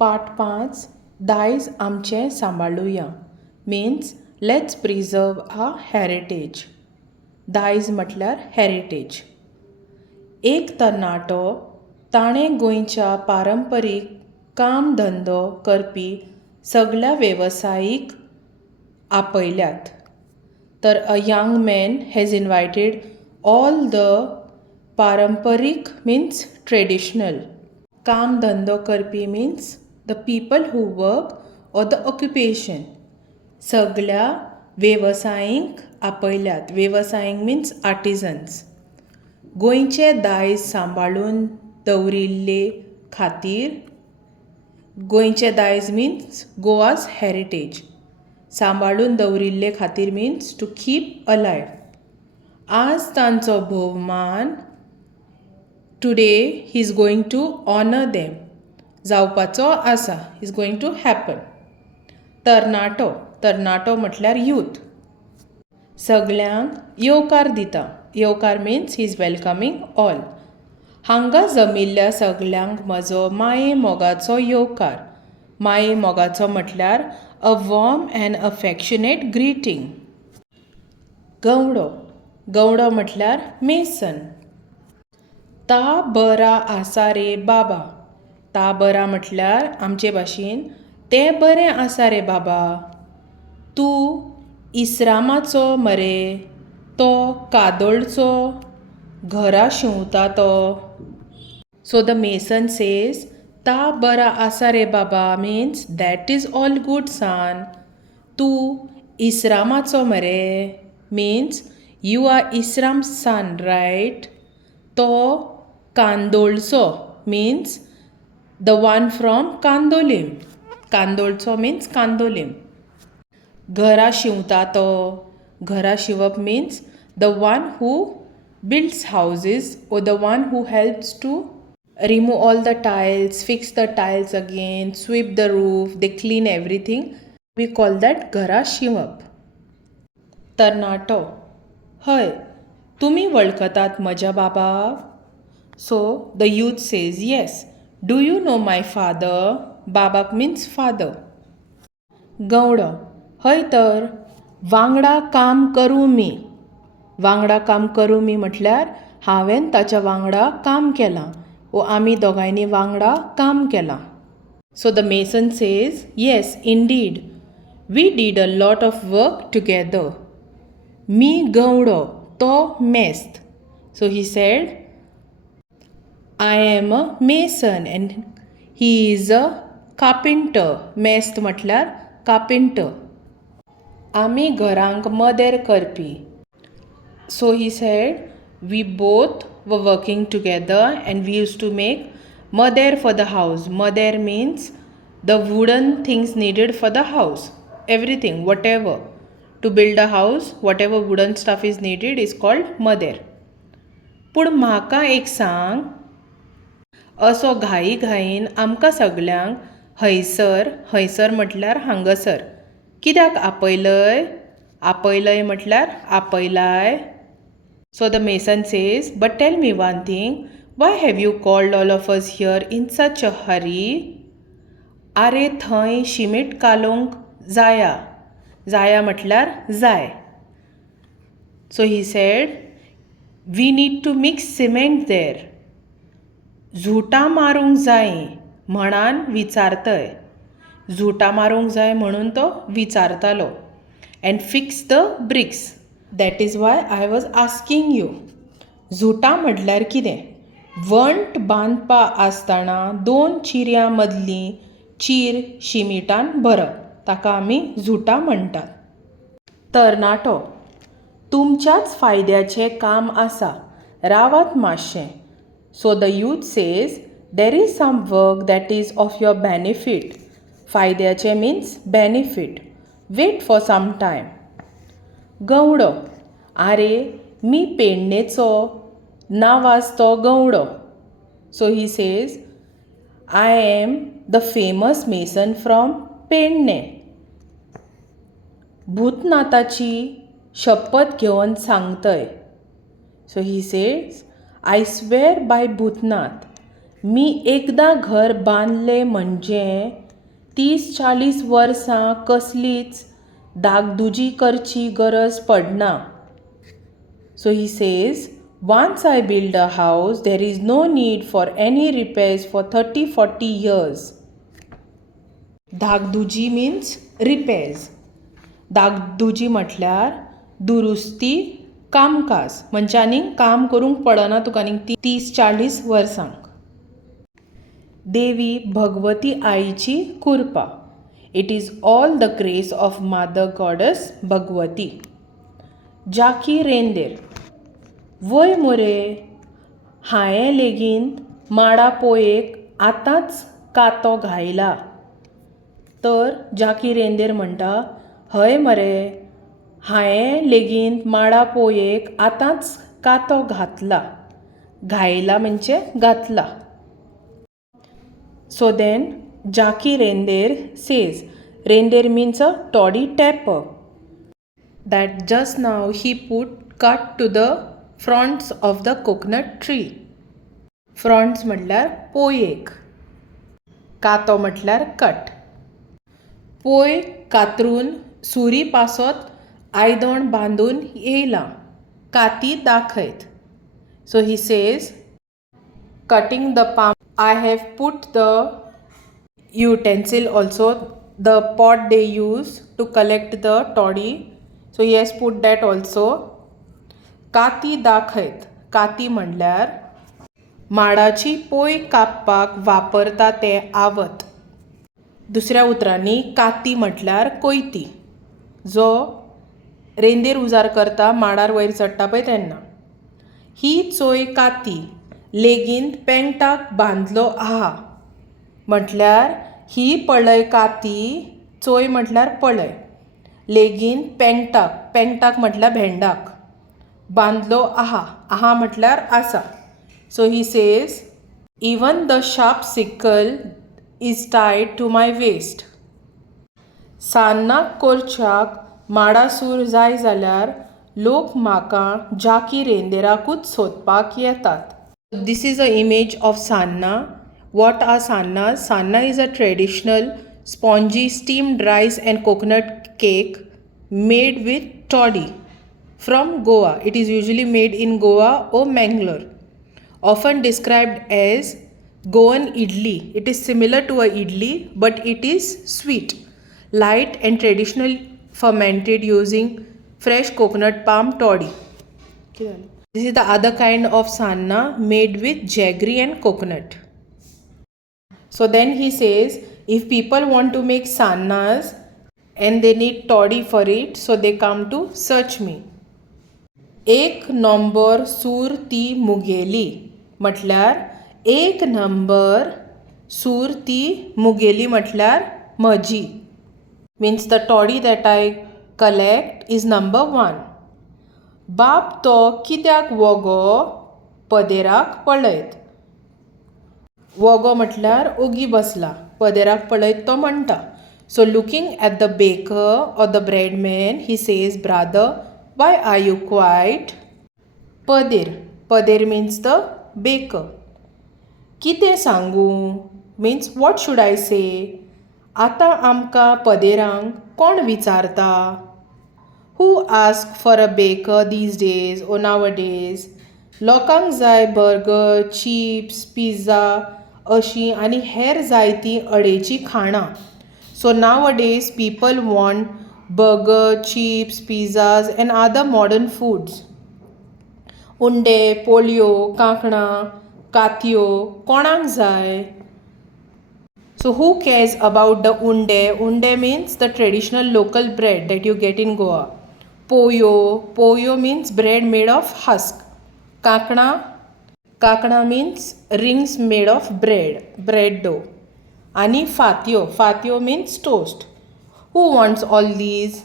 Part 5 दायज आमचें सांबाळुया means let's preserve a heritage. दायज म्हटल्यार हेरिटेज. एक तरणाटो ताणें गोंयच्या पारंपरीक काम धंदो करपी सगळ्या वेवसायीक आपयल्यात. तर a young man has invited all the पारंपरीक मिन्स ट्रेडिशनल. काम धंदो करपी means the people who work or the occupation. सगळ्या वेवसायींक आपयल्यात. वेवसायींक मिन्स आर्टिजन्स. गोंयचे दायज सांबाळून दवरिल्ले खातीर गोंयचे दायज मिन्स गोवाज हेरिटेज. सांबाळून दवरिल्ले खातीर मिन्स टू कीप अलायव. आज तांचो भोवमान today he is going to honour them. जावपाचो आसा. Is going to happen. तरणाटो. तरणाटो म्हटल्यार यूथ. सगळ्यांक येवकार दिता. येवकार means he is welcoming all. हांगा जमिल्ल्या सगळ्यांक म्हजो माये मोगाचो येवकार. माये मोगाचो म्हटल्यार अ वॉर्म अँड अफेक्शनेट ग्रिटींग. गवंडो. गवंडो म्हटल्यार मेसन. ता बरा आसा रे बाबा. ता बरा म्हटल्यार आमचे भाशेन तें बरें आसा रे बाबा. तूं इस्रामाचो मरे. तो कादोळचो. घरा शिंवता तो. सो द मेसन सेज ता बरा आसा रे बाबा means that is all good son. तूं इस्रामाचो मरे मिन्स यू आर इस्राम सन रायट. तो कांदोळचो means the one from Candolim. कांदोळचो मिन्स कांदोलीम. घरा शिंवता तो. घरा शिंवप means the one who builds houses or the one who helps to remove all the tiles, fix the tiles again, sweep the roof, they clean everything. We call that घरा शिंवप. तरणाटो. हय, तुमी वळखतात म्हज्या बाबाक? So the youth says yes. Do you know my father? बाबाक means father. गवंडो. हय तर, वांगडा काम करूं मी. वांगडा काम करूं मी म्हटल्यार हांवें ताच्या वांगडा काम केलां वो आमी दोगांयनी वांगडा काम केलां. So the mason says yes indeed we did a lot of work together. मी गवंडो तो मेस्त. So he said I am a mason and he is a carpenter. मेस्त म्हटल्यार कार्पेंटर. आमी घरांक मदेर करपी. So he said, we both were working together and we used to make mader for the house. Mader means the wooden things needed for the house. Everything, whatever. To build a house, whatever wooden stuff is needed is called mader. पूण म्हाका एक सांग, असो घाई घाईन आमकां सगळ्यांक हयसर. हयसर म्हटल्यार हांगासर. कित्याक आपयलय? आपयलय म्हटल्यार आपयलाय. So the mason says, but tell me one thing, why have you called all of us here in such a hurry? आरे थंय शिमीट कालोवंक जाया. जाया म्हटल्यार जाय. So he said, we need to mix cement there. झुटां मारूंक जाय म्हणान विचारतय. झुटां मारूंक जाय म्हणून तो विचारतालो. And fix the bricks. That is why I was asking you. झुटां म्हटल्यार कितें? वंट बांदपा आसतना दोन चिरयां मदलीं चीर शिमिटान भरप. ताका आमी झुटां म्हणटात. तरणाटो. तुमच्याच फायद्याचें काम आसा. रावात मातशें. So the youth says there is some work that is of your benefit. फायद्याचें means benefit. Wait for some time. गवंडो. आरे मी पेडणेचो. नावाज तो गवंडो. So he says I am the famous mason from Pedne. भूतनाथाची शपथ घेवन सांगतय. So he says I swear by Bhutnath मी एकदा घर बांदले म्हणजे 30-40 वर्सां कसलीच दागदुजी करची गरज पडना. So he says, once I build a house, there is no need for any repairs for 30-40 years. धागदुजी means repairs. धागदुजी म्हटल्यार दुरुस्ती कामकाज. मनशांनी काम करूंक पडना तुका 30-40 वर्सांक. देवी भगवती आईची कृपा. It is all the grace of Mother Goddess Bhagwati. जाकी रेंदेर. वय मोरे, हांवें लेगीत माडा पोयेक आतांच कातो घायला. तर जाकी रेंदेर म्हणटा, हय मरे, हांवें लेगीत माडा पोयेक आतांच कातो घातला. घायला म्हणजे घातला. So then Jaki Reindeer says, reindeer means a toddy tapper, that just now he put cut to the fronts of the coconut tree. Fronts म्हटल्यार पोयेक, कातो म्हटल्यार कट. पोय कातरून सुरी पासत आयदण बांदून येयला, काती दाखयत. So he says, cutting the palm, I have put the utensil also, the pot they use to collect the toddy. So he has put that also. काती दाखयत. काती म्हणल्यार माडाची पोय कापपाक वापरता ते आवत. दुसऱ्या उतरांनी काती म्हटल्यार कोयती, जो रेंदेर उजार करता माडार वयर चडटा पळय तेन्ना. ही चोय काती लेगीत पेंटाक बांदलो आहा. म्हटल्यार ही पळय काती, चोय म्हटल्यार पळय, लेगीत पेंटाक म्हटल्यार भेंडाक बांदलो आहा. आहा म्हटल्यार आसा. So he says, even the sharp sickle is tied to my waist. सान्नाक कोरच्याक माडासूर जाय जाल्यार लोक म्हाका जाकी रेंदेराकूच सोदपाक येतात. This is an image of sanna. What are sannas? Sanna is a traditional spongy steamed rice and coconut cake made with toddy from Goa. It is usually made in Goa or Mangalore. Often described as Goan idli. It is similar to a idli, but it is sweet, light and traditional, fermented using fresh coconut palm toddy. This is the other kind of sanna made with jaggery and coconut. So then he says, if people want to make sannas and they need toddy for it, so they come to search me. एक number सूर ती मुगेली. म्हटल्यार एक number सूर ती मुगेली म्हटल्यार म्हजी. Means the toddy that I collect is number 1. बाप तो कित्याक वोगो पदेराक पळयत. वोगो म्हटल्यार ओगी बसला, पदेराक पळयत तो म्हणटा. So looking at the baker or the breadman, he says, brother, why are you quiet? पदेर मीन्स द बेकर. कितें सांगू means what should I say. आतां आमकां पदेरांक कोण विचारता. Who asks for a baker these days or nowadays? लोकांक जाय burger, chips, pizza अशीं आनी हेर जायतीं अडेची खाणां. So nowadays people want burger, chips, pizzas and other modern foods. उंडे, पोळयो, कांकणां, कातयो कोणाक जाय. So who cares about the unde? Unde means the traditional local bread that you get in Goa. Poyo means bread made of husk. Kakna means rings made of bread dough. Ani fatio means toast. Who wants all these?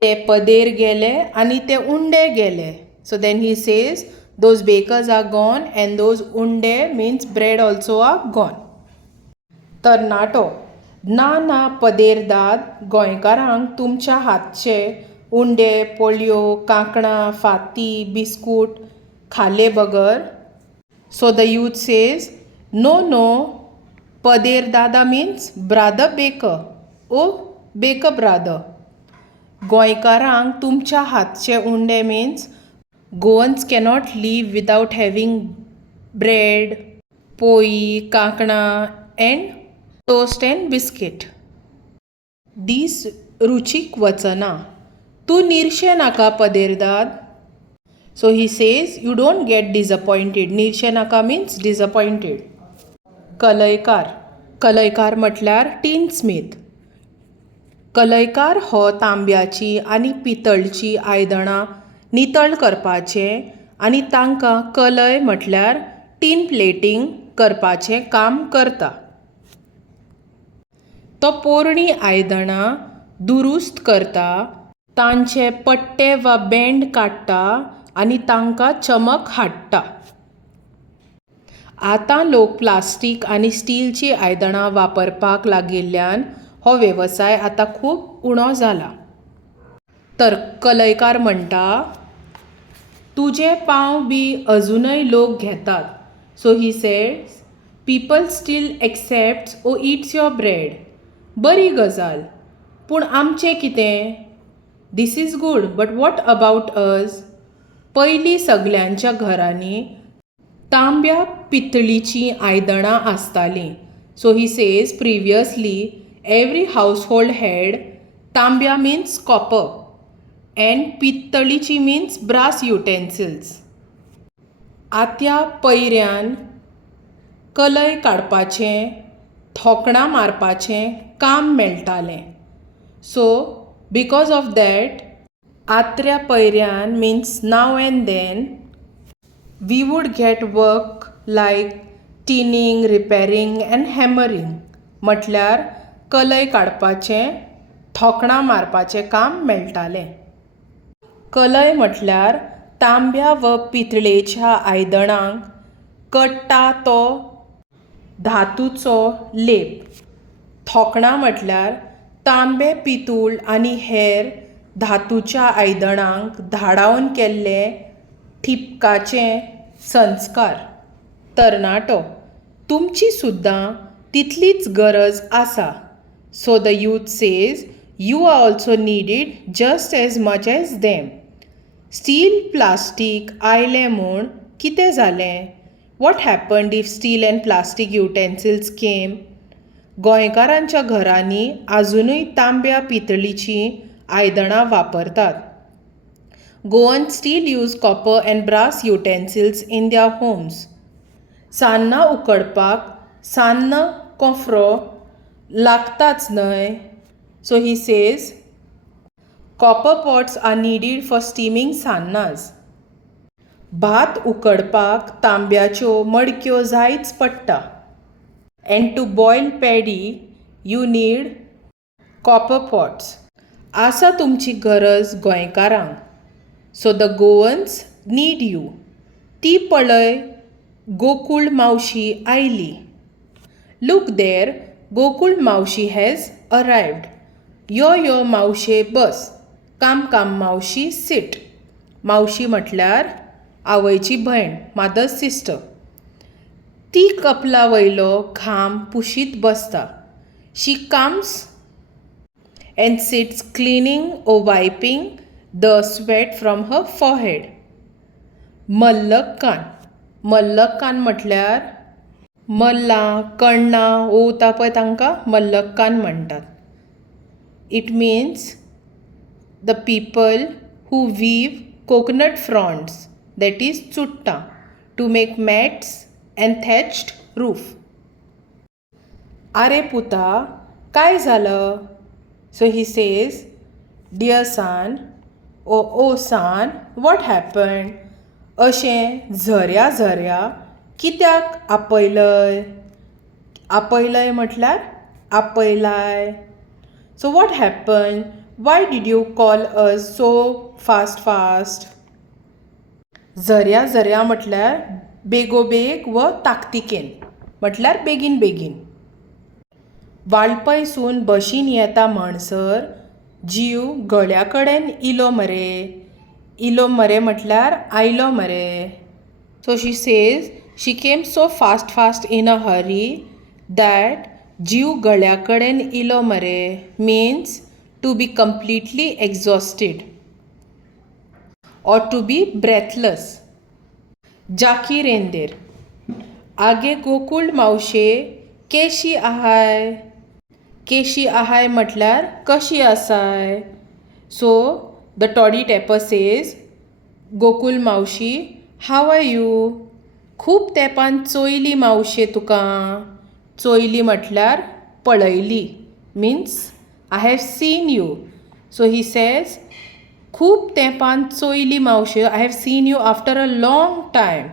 Te pader gele ani te unde gele. So then he says, those bakers are gone and those unde means bread also are gone. तरणाटो. ना पदेरदाद गोंयकारांक तुमच्या हातचे उंडे, पोळयो, कांकणां, फाती, बिस्कूट खाले बगर. So the youth says, no no, पदेर दादा means brother baker. O baker brother. गोंयकारांक तुमच्या हातचे उंडे means Goans cannot live without having bread, poli, kankana and toast and biscuit. दीस रुचीक वचना. तूं निर्शें नाका पदेरदाद. So he says you don't get disappointed. निर्शें नाका मीन्स डिसअपॉयंटेड. कलयकार. कलयकार म्हटल्यार टीन स्मीथ. कलयकार हो तांब्याची आनी पितळची आयदनां नितळ करपाचें आनी तांकां कलय म्हटल्यार टीन प्लेटींग करपाचें काम करता. तो पोरणी आयदनां दुरुस्त करता, तांचे पट्टे वा बेंड काडटा आनी तांकां चमक हाडटा. आतां लोक प्लास्टीक आनी स्टीलची आयदनां वापरपाक लागिल्ल्यान हो वेवसाय आतां खूब उणो जाला. तर कलयकार म्हणटा, तुजे पांव बी अजुनय लोक घेतात. सो ही सेड्स, people still accepts or eats your bread. बरी गजाल, पूण आमचें कितें? This is good, but what about us? पयलीं सगल्यांच्या घरांनी तांब्या पितळीचीं आयदनां आसतालीं. So he says previously every household had tambya means copper and पितळीची मीन्स ब्रास युटेन्सिल्स. आत्या पयऱ्यान कलय काडपाचें, थोकणां मारपाचें काम मेळटालें. सो बिकॉज ऑफ दॅट आत्र्या पयऱ्यान means now and then we would get work like tinning, repairing and hammering. म्हटल्यार कलय काडपाचें, थोकणां मारपाचें काम मेळटालें. कलय म्हटल्यार तांब्या व पितळेच्या आयदनांक कडटा तो धातूचो लेप. थोकणां म्हटल्यार तांबे, पितूळ आनी हेर धातूच्या आयदनांक धाडावन केल्ले ठिपकाचे संस्कार. तरणाटो. तुमची सुद्दां तितलीच गरज आसा. So the youth says you are also needed just as much as them. Steel plastic आयलें म्हूण कितें जालें? What happened if steel and plastic utensils came? गोंयकारांच्या घरांनी आजुनूय तांब्या पितळीचीं आयदनां वापरतात. Goans still use copper and brass utensils in their homes. सान्नां उकडपाक सान्न कोफरो लागताच न्हय. So he says copper pots are needed for steaming sannas. भात उकडपाक तांब्याच्यो मडक्यो जायच पडटा. And to boil paddy you need copper pots. आसा तुमची गरज गोंयकारांक. So the Goans need you. ती पळय, गोकुळ मावशी आयली. Look there, गोकुळ मावशी has arrived. यो मावशे बस. काम मावशी सिट. मावशी म्हटल्यार आवयची भयण, मदर्स सिस्टर. ती कपला वयलो घाम पुशीत बसता. She comes and sits cleaning or wiping the sweat from her forehead. मल्लकान. मल्लकान म्हटल्यार मल्लां, कण्णां ओंवता पळय तांकां मल्लकान म्हणटात. It means the people who weave coconut fronds, that is chutta, to make mats and thatched roof. आरे पुता, काय झालं? So he says, dear son, oh son, what happened? अशें झऱ्या कित्याक आपयलय? आपयलय म्हटल्यार आपयलाय. So what happened? Why did you call us so fast? झऱ्या म्हटल्यार बेगोबेग व ताकतिकेन म्हटल्यार बेगीन. वाळपयसून बशीन येता म्हणसर जीव गळ्या कडेन इलो मरे. इलो मरे म्हटल्यार आयलो मरे. So she says she came so fast in a hurry that जीव गळ्या कडेन इलो मरे means to be completely exhausted or to be breathless. जाकी रेंदेर आगे गोकुळ मावशे केशी आहाय केशी आहाय म्हटल्यार कशी आसाय so the toddy tapper says Gokul मावशी हाव आर यू खूब तेंपान चोयली मावशे तुका चोयली म्हटल्यार पळयली means I have seen you so he says खूब तेंपान चोयली मावशे I have seen you after a long time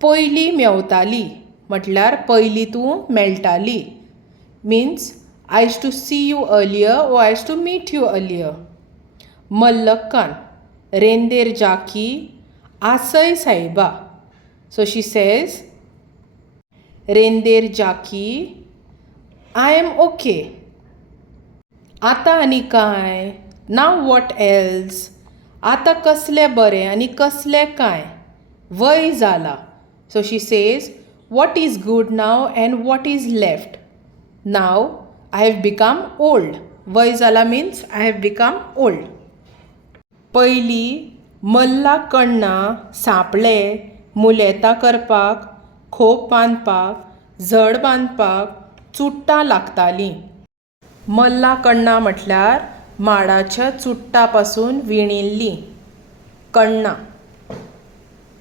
पयलीं मेवताली म्हटल्यार पयलीं तूं मेळटाली means I use to see you earlier or I use to meet you earlier मल्लक्कान रेंदेर जाकी आसय सायबा सो शी सेज रेंदेर जाकी आय एम ओके आतां आनी काय नाव वॉट एल्स आतां कसलें बरें आनी कसलें काय वय जाला so she says what is good now end what is left now I have become old वय जाला means I have become old पयलीं मल्ला कण्णां सापळे मुलेतां करपाक खोप बांदपाक झड बांदपाक चुडटां लागतालीं मल्ला कण्णां म्हटल्यार माडाच्या चुडटा पासून विणिल्लीं कण्णां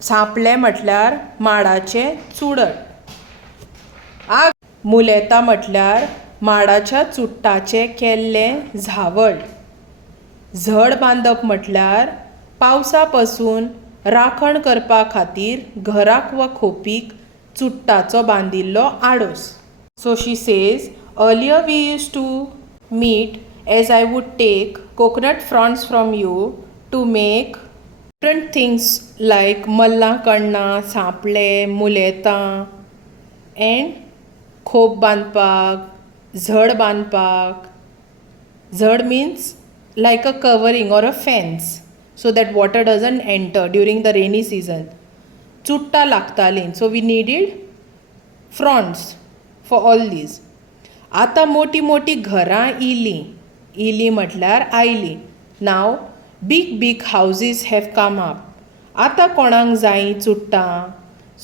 सापळे म्हटल्यार माडाचें चुडट मुलेतां म्हटल्यार माडाच्या चुडटाचें केल्लें झावळ झड बांदप म्हटल्यार पावसा पासून राखण करपा खातीर घराक वा खोपीक चुडटाचो बांदिल्लो आडोस so she says earlier we use to meet as I would take coconut fronds from you to make different things like malla kanna, saple, muleta and khop bandpak, zhad bandpak. Zhad means like a covering or a fence so that water doesn't enter during the rainy season. Chutta lagtalin, so we needed fronds for all these. आता मोटी मोटी घरां इली म्हटल्यार आयली now big houses have come up आतां कोणाक जायी चुडटां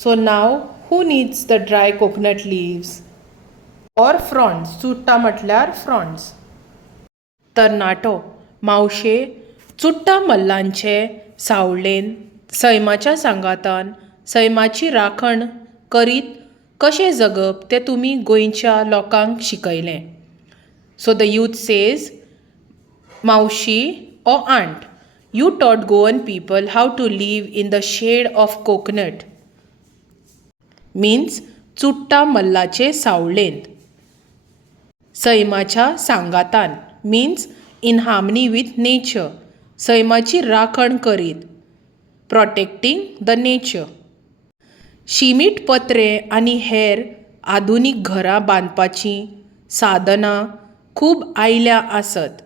so now who needs the dry coconut leaves or fronds चुडटां म्हटल्यार फ्रॉन्ड्स तरणाटो मावशे चुडटां मल्लांचे सावळेन सैमाच्या सांगातान सैमाची राखण करीत कशें जगप तें तुमी गोंयच्या लोकांक शिकयलें so the youth says Maushi or aunt, you taught Goan people how to live in the shade of coconut. Means चुडटा मल्लाचे सावळेंत सैमाच्या सांगातान means in harmony with nature सैमाची राखण करीत protecting the nature शिमीट पत्रे आनी हेर आधुनीक घरां बांदपाचीं साधनां खूब आयल्या आसत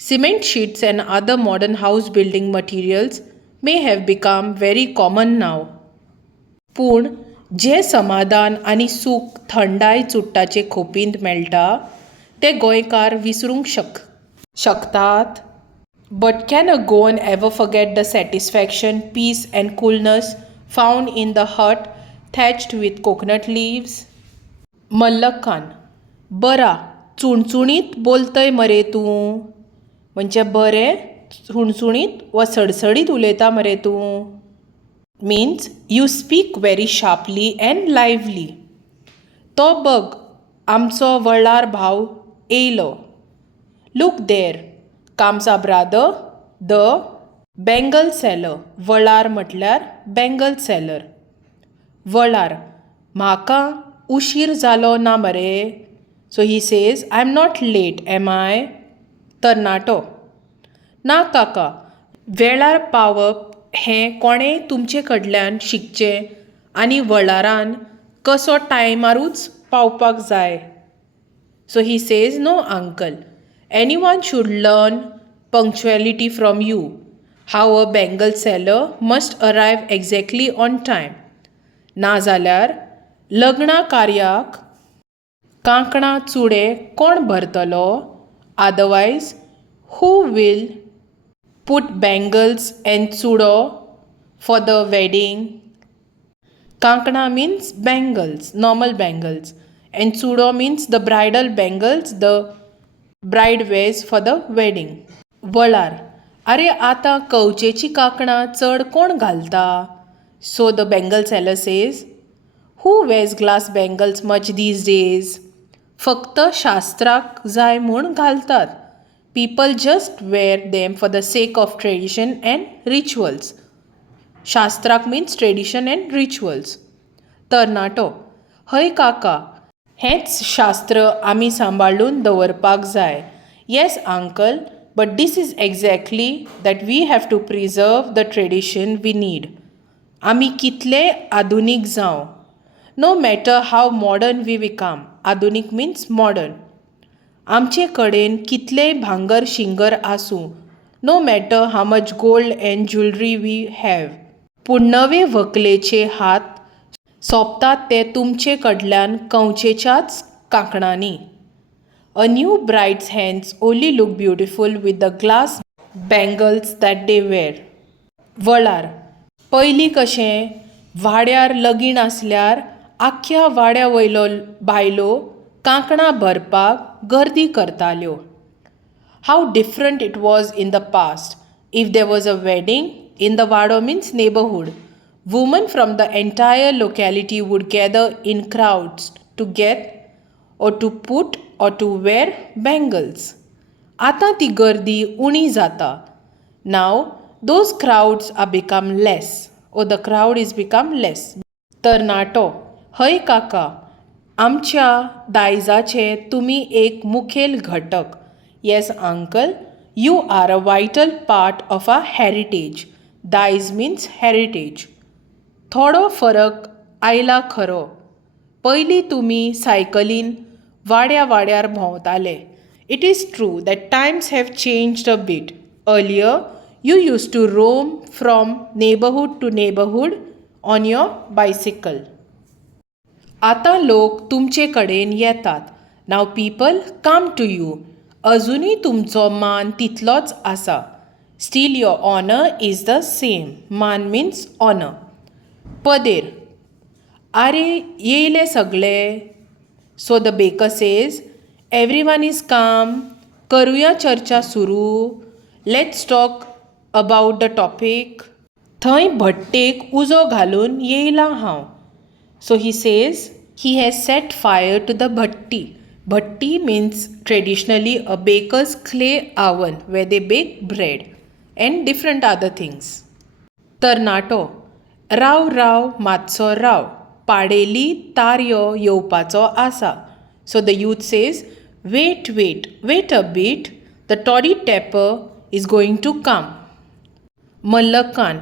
Cement sheets and other modern house building materials may have become very common now. पूण जे समाधान आनी सूख थंडाय चुडटाचे खोपींत मेळटा ते गोंयकार विसरूंक शकतात But can a Goan ever forget the satisfaction, peace and coolness found in the hut thatched with coconut leaves? मल्लखान बरा चुणचुणीत बोलतय मरे तूं म्हणजे बरें चुणचुणीत वा सडसडीत उलयता मरे तूं means you speak very sharply and lively तो बघ आमचो व्हडलार भाव येयलो look there comes a brother the bangle seller व्हळार म्हटल्यार बँगल सेलर व्हळार म्हाका उशीर जालो ना मरे so he says I am not late am I तरणाटो ना काका वेळार पावप हें कोणेंय तुमचे कडल्यान शिकचें आनी व्हळारान कसो टायमारूच पावपाक जाय so he says no uncle anyone should learn punctuality from you how a bangle seller must arrive exactly on time नाजाल्यार लग्ना कार्याक कांकणां चुडे कोण भरतलो? Otherwise who will put bangles and chudo for the wedding? Kankana means bangles, normal bangles, and chudo means the bridal bangles the bride wears for the wedding. वळार, अरे आतां कवचेची कांकणां चड कोण घालता? So the bangle seller says, who wears glass bangles much these days? फक्त शास्त्राक जाय म्हूण घालतात. People just wear them for the sake of tradition and rituals. Shastrak means tradition and rituals. तरणाटो, हय काका, हेच शास्त्र आमी सांबाळून दवरपाक जाय. Yes uncle, but this is exactly that we have to preserve the tradition we need. आमी कितले आधुनीक जावं. No matter how modern we become. आधुनीक means modern. आमचे कडेन कितलेय भांगर शिंगर आसूं, no matter how much gold and jewellery we have, पूण नवे व्हंकलेचे हात सोंपतात ते तुमचे कडल्यान कवचेच्याच कांकणांनी. A new bride's hands only look beautiful with the glass bangles that they wear. वळार, पयलीं कशें वाड्यार लगीण आसल्यार आख्ख्या वाड्या वयलो बायलो कांकणां भरपाक गर्दी करताल्यो. How different it was in the past. If there was a wedding in the vaddo means neighbourhood, woman from the entire locality would gather in crowds to get or to put or to wear bangles. आतां ती गर्दी उणी जाता. Now those crowds are become less, or the crowd is become less. तरणाटो, हय काका, आमच्या दायजाचे तुमी एक मुखेल घटक. Yes uncle, you are a vital part of our heritage. दायज means heritage. थोडो फरक आयला खरो. पयलीं तुमी सायकलीन वाड्या वाड्यार भोंवताले. It is true that times have changed a bit. Earlier, you used to roam from neighborhood to neighborhood on your bicycle. आतां लोक तुमचे कडेन येतात. Now people come to you. अजुनूय तुमचो मान तितलोच आसा. Still your honor is the same. मान means honor. पदेर, आरे येयले सगळे. So the baker says, everyone is calm. करुया चर्चा सुरू. Let's talk about the topic. थंय भट्टेक उजो घालून येयला हांव. So he says he has set fire to the bhatti. Bhatti means traditionally a baker's clay oven where they bake bread and different other things. तरणाटो, राव राव मातसो राव, पाडेली तारयो येवपाचो आसा. So the youth says, wait a bit, the toddy tapper is going to come. मल्लकान,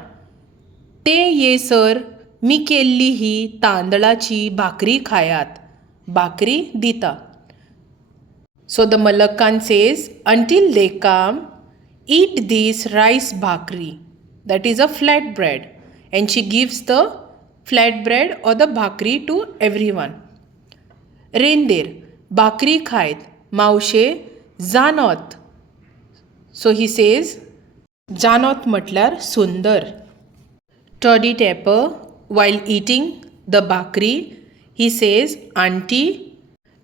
ते येसर मी केल्ली ही तांदळाची भाकरी खायात. भाकरी दिता. So the Malakkan says, until they come, eat this rice bhakri. That is a flat bread. And she gives the flat bread or the bhakri to everyone. Rendir, bhakri khayt. Maushe, जानोत. So he says, जानोत म्हटल्यार सुंदर. Toddy tapper, while eating the bhakri, he says, auntie,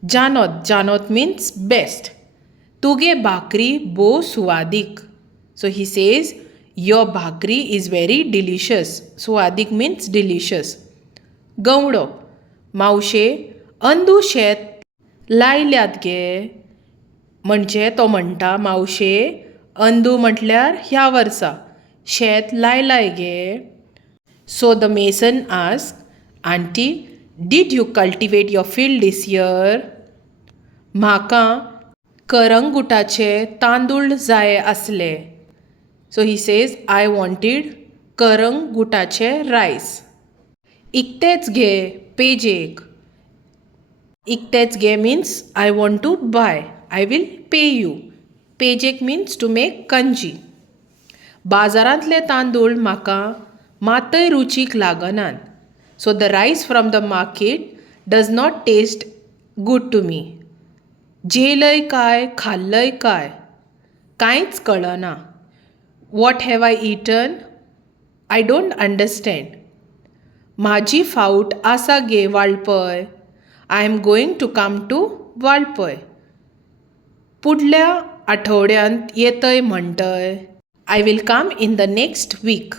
Janot. Janot means best. Tuge bhakri bo suadik. So he says, your bhakri is very delicious. Suadik means delicious. Gaudo, मावशे, अंदू शेत लायल्यात गे. म्हणजे तो म्हणटा, मावशे, अंदू म्हटल्यार ह्या वर्सा शेत लायलाय गे. So the mason asked, auntie, did you cultivate your field this year? म्हाका करंगुटाचे तांदूळ जाय आसले. So he says, I wanted करंगुटाचे rice. इकतेच घे पेजेक. इकतेच घे means I want to buy. I will pay you. पेजेक means to make kanji. बाजारांतले तांदूळ म्हाका मातय रुचीक लागनात. So the rice from the market does not taste good to me. जेलय काय खाल्लंय काय कांयच कळना. What have I eaten? I don't understand. माझी फावट आसा गे Valpoi. I am going to come to Valpoi. पुढल्या आठवड्यांत येतय म्हणटय. I will come in the next week.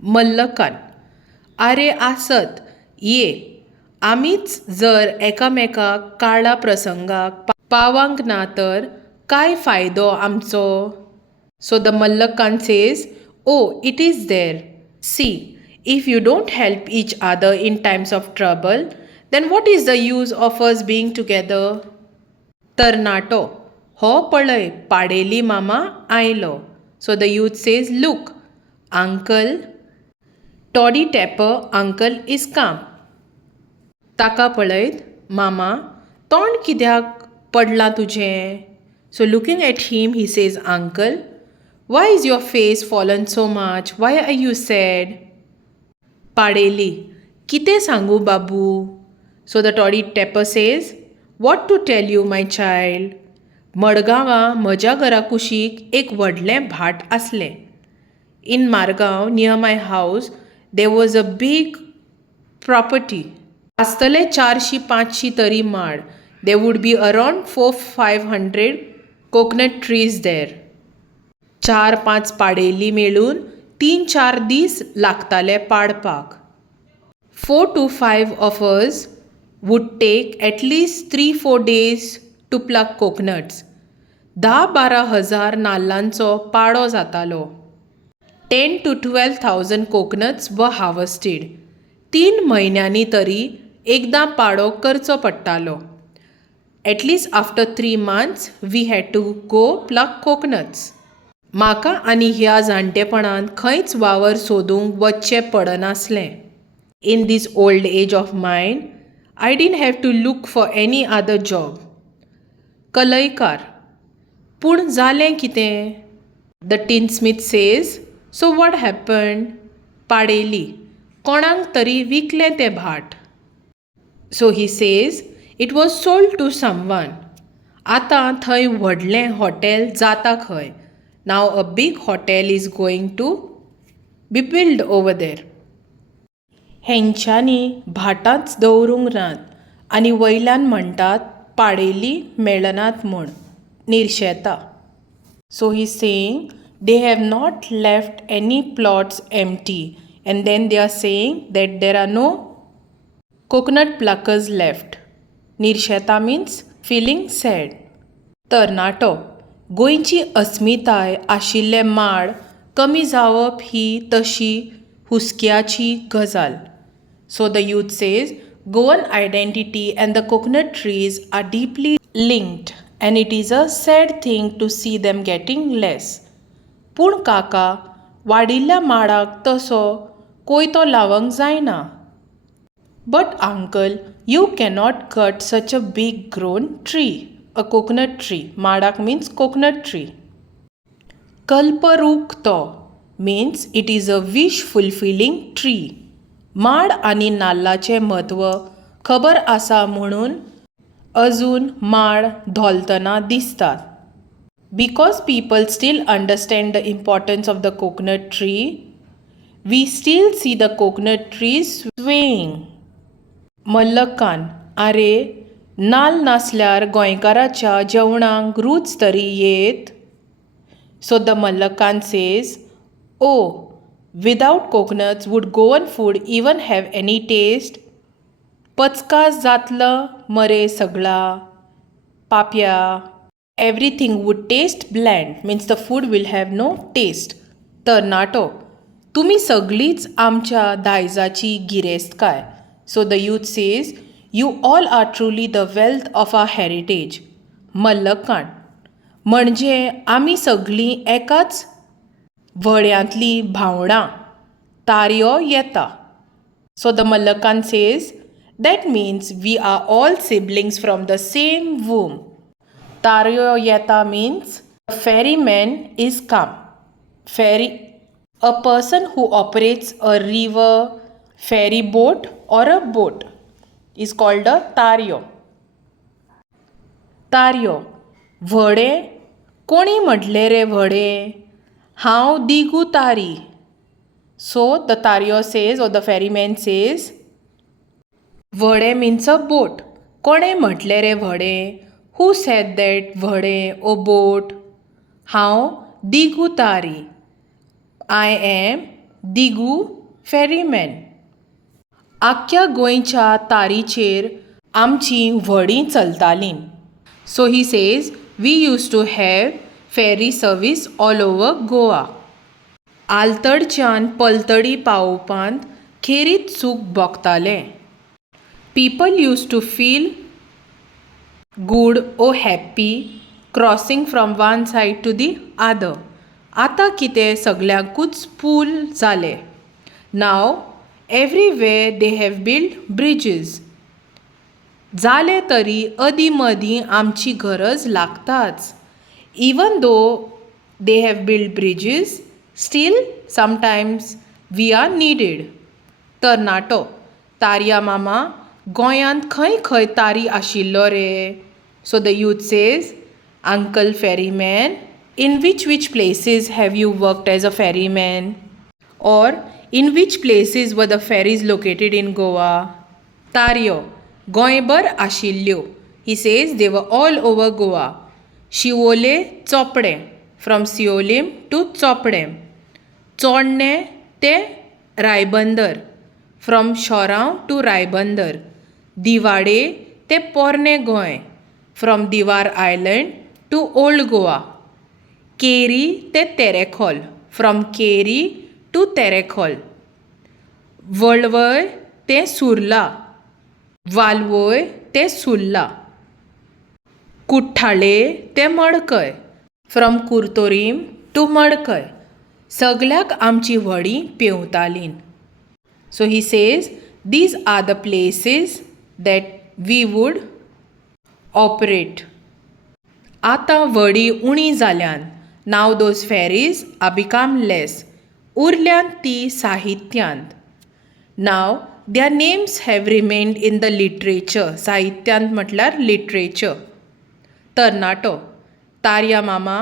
मल्लकान आरे आसत ये. आमीच जर एकामेकाक काळा प्रसंगाक पावांक ना तर काय फायदो आमचो. So the Mallakan says, oh, it is there. See, if you don't help each other in times of trouble, then what is the use of us being together? Tarnato, ho पळय पाडेली मामा आयलो. So the youth says, look, uncle, Toddy Tapper, uncle is come. ताका पळयत मामा तोंड कित्याक पडलां तुजें. So looking at him, he says, uncle, why is your face fallen so much? Why are you sad? पाडेली कितें सांगू बाबू. So the Toddy Tapper says, what to tell you my child? मडगांवां म्हज्या घरा कुशीक एक व्हडलें भाट आसलें. In Margaon, near my house, there was a big property. आसतले 400-500 तरी माड. There would be around 400-500 coconut trees there. 4-5 पाडेली मेळून 3-4 दीस लागताले पाडपाक. 4 to 5 of us would take at least 3-4 days to pluck coconuts. 10-12 हजार नाल्लांचो पाडो जातालो. 10 to 12,000 coconuts were harvested. 3 म्हयन्यांनी तरी एकदां पाडो करचो पडटालो. At least after 3 months we had to go pluck coconuts. म्हाका आनी ह्या जाणटेपणांत खंयच वावर सोदूंक वचचें पडनासलें. In this old age of mine, I didn't have to look for any other job. कलयकार पूण जालें कितें. The tinsmith says, so what happened? पाडेली कोणाक तरी विकलें तें भाट. So he says, it was sold to someone. आतां थंय व्हडलें हॉटेल जाता खंय. Now a big hotel is going to be built over there. हेंच्यांनी भाटांच दवरूंक रात आनी वयल्यान म्हणटात पाडेली मेळनात म्हूण निर्शेता. So he's saying they have not left any plots empty and then they are saying that there are no coconut pluckers left. निर्शेता means feeling sad. तरणाटो गोंयची अस्मिताय आशिल्ले माड कमी जावप ही तशी हुस्क्याची गजाल. So the youth says, Goan identity and the coconut trees are deeply linked and it is a sad thing to see them getting less. पूण काका वाडिल्ल्या माडाक तसो कोयतो लावंक जायना. But uncle, you cannot cut such a big grown tree. A coconut tree. Madak means coconut tree. Kalparukto means it is a wish fulfilling tree. माड आनी नाल्लाचें म्हत्व खबर आसा म्हणून अजून माड धोलतना दिसतात. Because people still understand the importance of the coconut tree, we still see the coconut trees swaying. मल्लकान आरे नाल नासल्यार गोंयकाराच्या जेवणाक रूच तरी येत. So the Mallakan says, oh, without coconuts would Goan food even have any taste? पचकास जातलं मरे सगळा पाप्या. Everything would taste bland means the food will have no taste. तरणाटो तुम्ही सगळीच आमच्या दायजाची गिरेस्त काय. So the youth says, you all are truly the wealth of our heritage. मल्लकान म्हणजे आमी सगळीं एकाच व्हड्यांतली भावंडां. तारयो येता. So the Mallakan says, that means we are all siblings from the same womb. तारयो येता means a ferryman is come. Ferry, a person who operates a river Ferry boat or a boat is called a तारयो. तारयो. व्हडे. कोणी म्हटले रे व्हडे? हांव दिगू तारी. So the तारयो says, or the ferryman says, व्हडे means a boat. कोणे म्हटले रे व्हडे? Who said that व्हडे or boat? हांव दिगू तारी. I am Digu ferryman. आख्या गोंयच्या तारीचेर आमची व्हडीं चलतालीं. So he says, we used to have ferry service all over Goa. आलतडच्यान पलतडी पावोवपांत खेरीत सूख भोगताले. People used to feel good or happy crossing from one side to the other. आतां कितें सगळ्यांकूच पूल जाले. Now everywhere they have built bridges. जाले तरी अदीं मदीं आमची गरज लागताच. Even though they have built bridges, still sometimes we are needed. तरणाटो. तारया मामा, गोंयांत खंय खंय तारी आशिल्लो रे? So the youth says, Uncle Ferryman, in which places have you worked as a ferryman? Or in which places were the ferries located in Goa? तारयो. गोंयभर आशिल्ल्यो. He says they were all over Goa. Siolim Chopde. From Siolem to Chopdem. चोडणे ते Ribandar. From Shoraw to Ribandar. दिवाडे ते पोरने Goa. From Diwar Island to Old Goa. Keri ते Terekhol. From Keri to Terekhol. Valvoi ते सुर्ला. वालवय ते सुर्ला. कुठ्ठाळे ते मडकय. From Curtorim to Madkai. सगळ्याक आमची व्हडीं पेंवतालीं. So he says, these are the places that we would operate. आतां व्हडीं उणी जाल्यान. Now those ferries are become less. उरल्यांत ती साहित्यांत. नाव their names have remained in the literature. साहित्यांत म्हटल्यार लिटरेचर. तरणाटो. तारया मामा,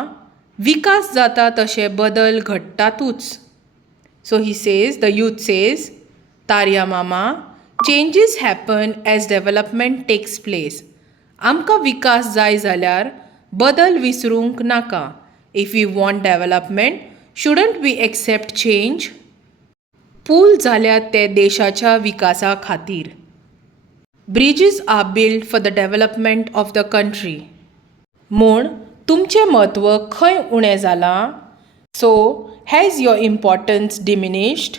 विकास जाता तशे बदल घडटातूच. So he says, the youth says, तारया मामा, changes happen as development takes place. आमकां विकास जाय जाल्यार बदल विसरूंक नाका. If we want development, shouldn't we accept change? पूल जाल्यात ते देशाच्या विकासा खातीर. Bridges are build for the development of the country. म्हूण तुमचें म्हत्व खंय उणें जालां? So has your importance diminished?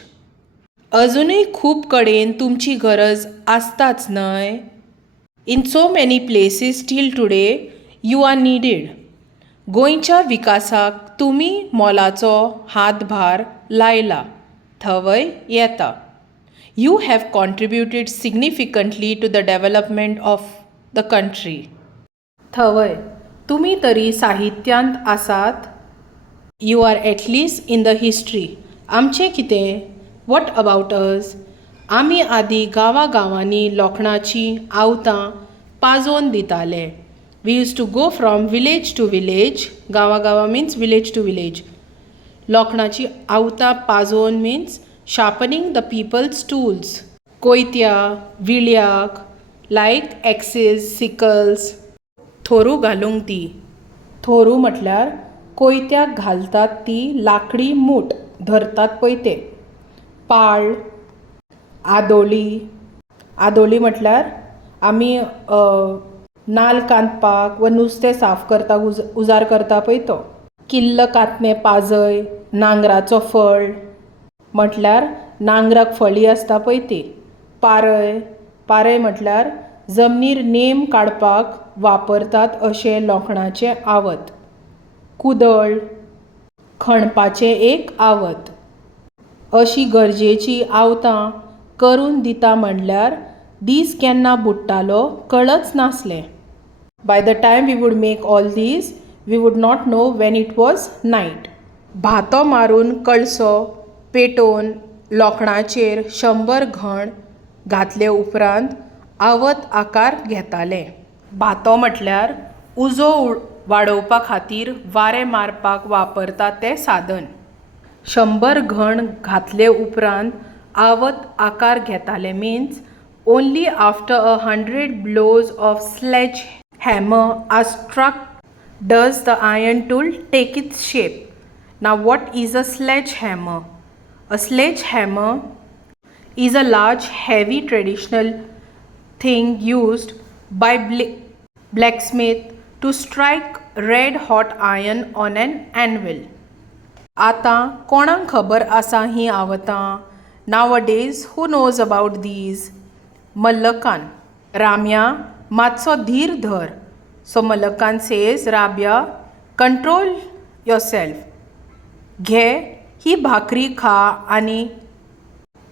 अजुनूय खूब कडेन तुमची गरज आसताच न्हय? In so many places still today you are needed. गोंयच्या विकासाक तुमी मोलाचो हातभार लायला. थवय येता. You have contributed significantly to the development of the country. थवय. तुमी तरी साहित्यांत आसात? You are at least in the history. आमचें कितें? What about us? आमी आदीं गांवांनी लोखणाची आवतां पाजोवन दिताले. We used to go from village to village. गांवा means village to village. लोखणाची आवतां पाजोवन means sharpening the people's tools. कोयत्या, विळ्याक, like axes, sickles. थोरू घालूंक ती. थोरू म्हटल्यार कोयत्याक घालतात ती लाकडी मूठ धरतात पळय ते. पाळ. आदोळी. आदोळी म्हटल्यार आमी नाल्ल कांतपाक वा नुस्तें साफ करपाक उजार करता पळय तो. किल्ल कातनें पाजय. नांगराचो फळ म्हटल्यार नांगराक फळी आसता पळय ती. पारय. पारय म्हटल्यार जमनीर नेम काडपाक वापरतात अशें लोखणाचें आवत. कुदळ. खणपाचें एक आवत. अशी गरजेची आवतां करून दिता म्हणल्यार दीस केन्ना बुडटालो कळच नासलें. By the time we would make all this, we would not know when it was night. भातो मारून कळसो पेटोवन लोखणाचेर 100 घण घातले उपरांत आवत आकार घेताले. भातो म्हटल्यार उजो वाडोवपा खातीर वारें मारपाक वापरता तें साधन. 100 घण घातले उपरांत आवत आकार घेताले means only after 100 blows of sledgehammer are struck does the iron tool take its shape. Now what is a sledgehammer? A sledgehammer is a large heavy traditional thing used by blacksmith to strike red hot iron on an anvil. आतां कोणाक खबर आसा ही आवतां? Nowadays who knows about these? मल्लखान. Ramya मातसो धीर धर. So मल्लखान says राब्या control yourself. घे ही भाकरी खा आनी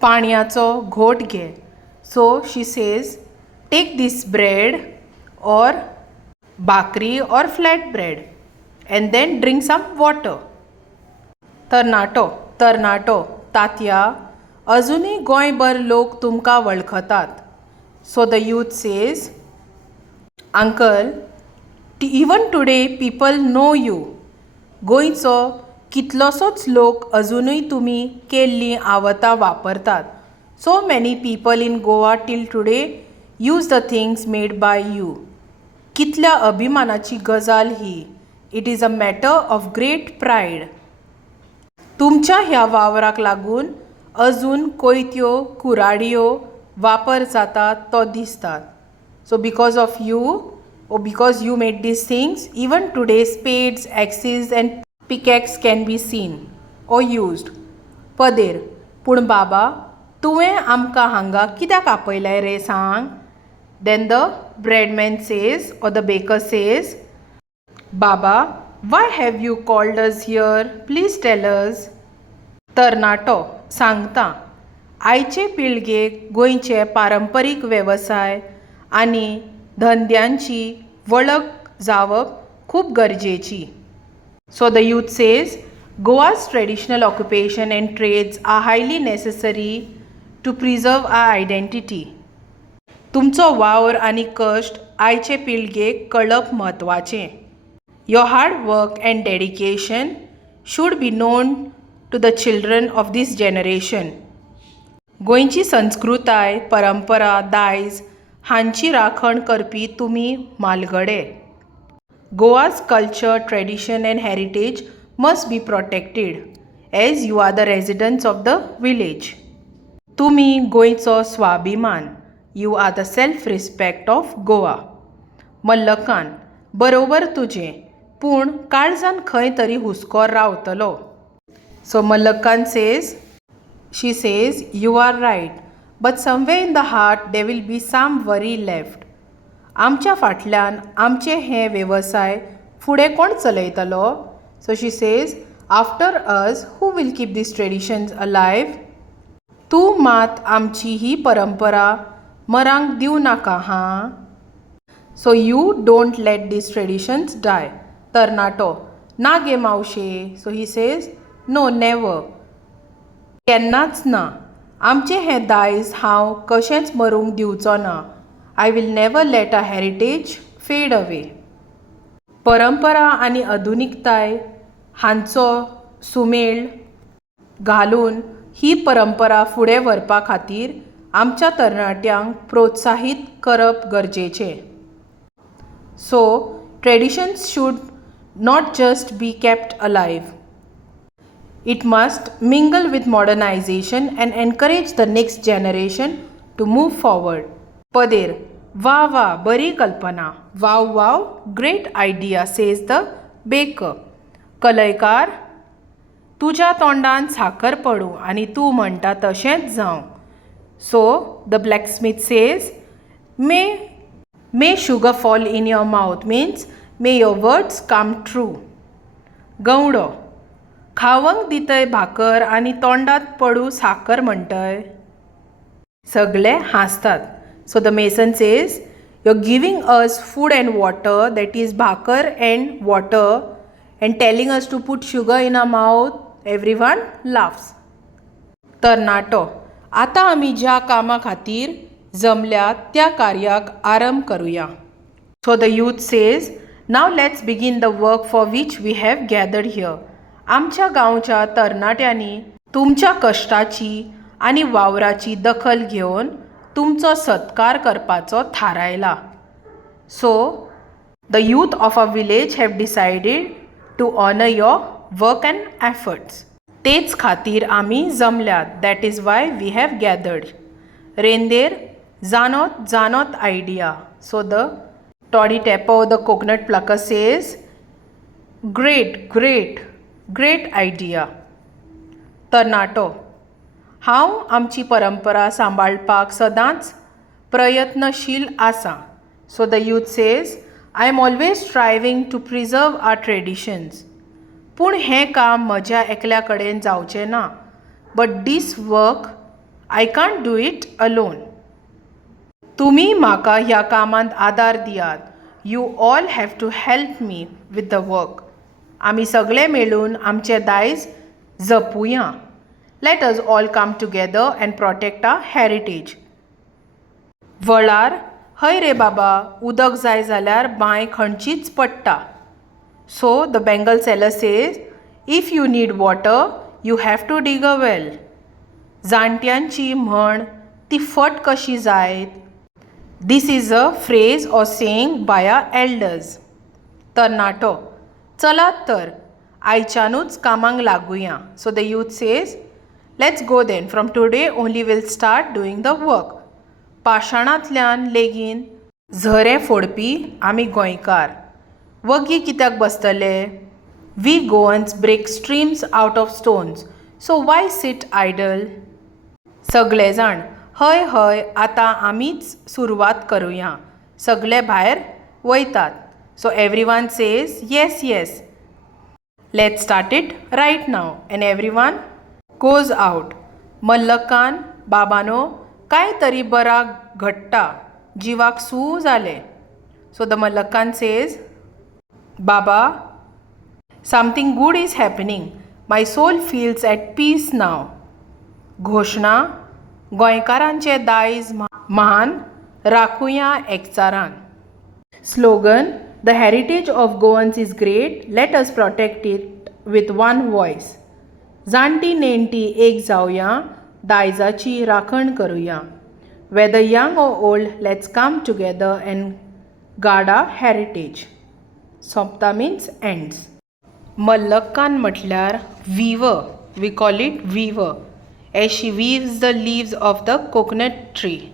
पाणयाचो घोट घे. So she says take this bread or भाकरी or flat bread and then drink some water. तरणाटो तात्या अजुनूय गोंयभर लोक तुमकां वळखतात. So the youth says, Uncle, even today people know you. गोंयचो कितलोसोच लोक अजुनूय तुमी केल्लीं आवतां वापरतात. So many people in Goa till today use the things made by you. कितल्या अभिमानाची गजाल ही. It is a matter of great pride. तुमच्या ह्या वावराक लागून अजून कोयत्यो कुराडयो वापर जाता तो दिसतात. So because of you or because you made these things, even today spades, axes and pickaxe can be seen or used. पदेर पूण बाबा तुवें आमकां हांगा कित्याक आपयलाय रे सांग. Then the breadman says or the baker says, Baba, why have you called us here? Please tell us. तरणाटो सांगता आयचे पिळगेक गोंयचे पारंपरीक वेवसाय आनी धंद्यांची वळख जावप खूब गरजेची. So the youth says, Goa's traditional occupation and trades are highly necessary to preserve our identity. तुमचो वावर आनी कश्ट आयचे पिळगेक कळप म्हत्वाचें. Your hard work and dedication should be known to the children of this generation. गोंयची संस्कृताय, परंपरा, दायज हांची राखण करपी तुमी म्हालगडे. Goa's culture, tradition and heritage must be protected as you are the residents of the village. तुमी गोंयचो स्वाभिमान. You are the self-respect of Goa. मल्लखान बरोबर तुजें पूण काळजान खंय तरी हुस्को रावतलो. So Mallakhan says, she says, you are right, but somewhere in the heart there will be some worry left. आमच्या फाटल्यान आमचे हे वेवसाय फुडें कोण चलयतलो? So she says, after us, who will keep these traditions alive? तूं मात आमची ही परंपरा मरांक दिव नाका हां. So you don't let these traditions die. तरणाटो ना गे मावशे. So he says, No, never. केन्नाच ना. आमचे हें दायज हांव कशेंच मरूंक दिवचो ना. I will never let our heritage fade away. परंपरा आनी आधुनिकताय हांचो सुमेळ घालून ही परंपरा फुडें व्हरपा खातीर आमच्या तरणाट्यांक प्रोत्साहीत करप गरजेचें. So, traditions should not just be kept alive. It must mingle with modernization and encourage the next generation to move forward. पदेर वा बरी कल्पना. Wow, great idea, says the baker. कलयकार तुज्या तोंडान साखर पडू आनी तूं म्हणटा तशेंच जावं. So the blacksmith says, may sugar fall in your mouth means may your words come true. गवडो खावंक दितय भाकर आनी तोंडात पडू साखर म्हणटय. सगळे हांसतात. So the mason says, you're giving us food and water, that is bhakar and water, and telling us to put sugar in our mouth. Everyone laughs. तरणाटो, आता आमी ज्या कामा खातीर जमल्यात त्या कार्याक आरंभ करुया. So the youth says, now let's begin the work for which we have gathered here. आमच्या गांवच्या तरणाट्यांनी तुमच्या कश्टाची आनी वावराची दखल घेवन तुमचो सत्कार करपाचो थारायला. So the youth of our village have decided to honor your work and efforts. तेच खातीर आमी जमल्यात. That is why we have gathered. रेंदेर जानोत जानोत idea. So the toddy tapper, the coconut plucker says, great, great, great idea. तरणाटो, हांव आमची परंपरा सांबाळपाक सदांच प्रयत्नशील आसां. So the youth says, I am always striving to preserve our traditions. पूण हें काम म्हज्या एकल्या कडेन जावचें ना. But this work, I can't do it alone. तुमी म्हाका ह्या कामांत आदार दियात. You all have to help me with the work. आमी सगळे मेळून आमचें दायज जपुया. Let us all come together and protect our heritage. वळार, हय रे बाबा, उदक जाय जाल्यार बांय खणचीच पडटा. So the bangle seller says, if you need water you have to dig a well. जाणट्यांची म्हण ती फट कशी जायत. This is a phrase or saying by our elders. तरणाटो, चलात तर आयच्यानूच कामांक लागुया. So the youth says, let's go then. From today only will start doing the work. पाशाणांतल्यान लेगीन झरे फोडपी आमी गोंयकार. वगी कित्याक बसतले? We Goans break streams out of stones. So why sit idle? सगळे जाण, हय हय, आतां आमीच सुरवात करुया. सगळे भायर वयतात. So everyone says, yes yes, let's start it right now. And everyone goes out. मल्लकान, बाबानो, काय तरी बरा घडटा. जिवाक सू जाले. सो द मल्लकान सेज, बाबा, something good is happening. My soul feels at peace now. घोशणा, गोंयकारांचे दायज मान राखुया एकचारान. Slogan, the heritage of Goans is great. Let us protect it with one voice. जाणटी नेणटी एक जावया. दायजाची राखण करुया. Whether young or old, let's come together and guard our heritage. सोंपता means ends. मल्लकान म्हटल्यार weaver. We call it weaver. As she weaves the leaves of the coconut tree.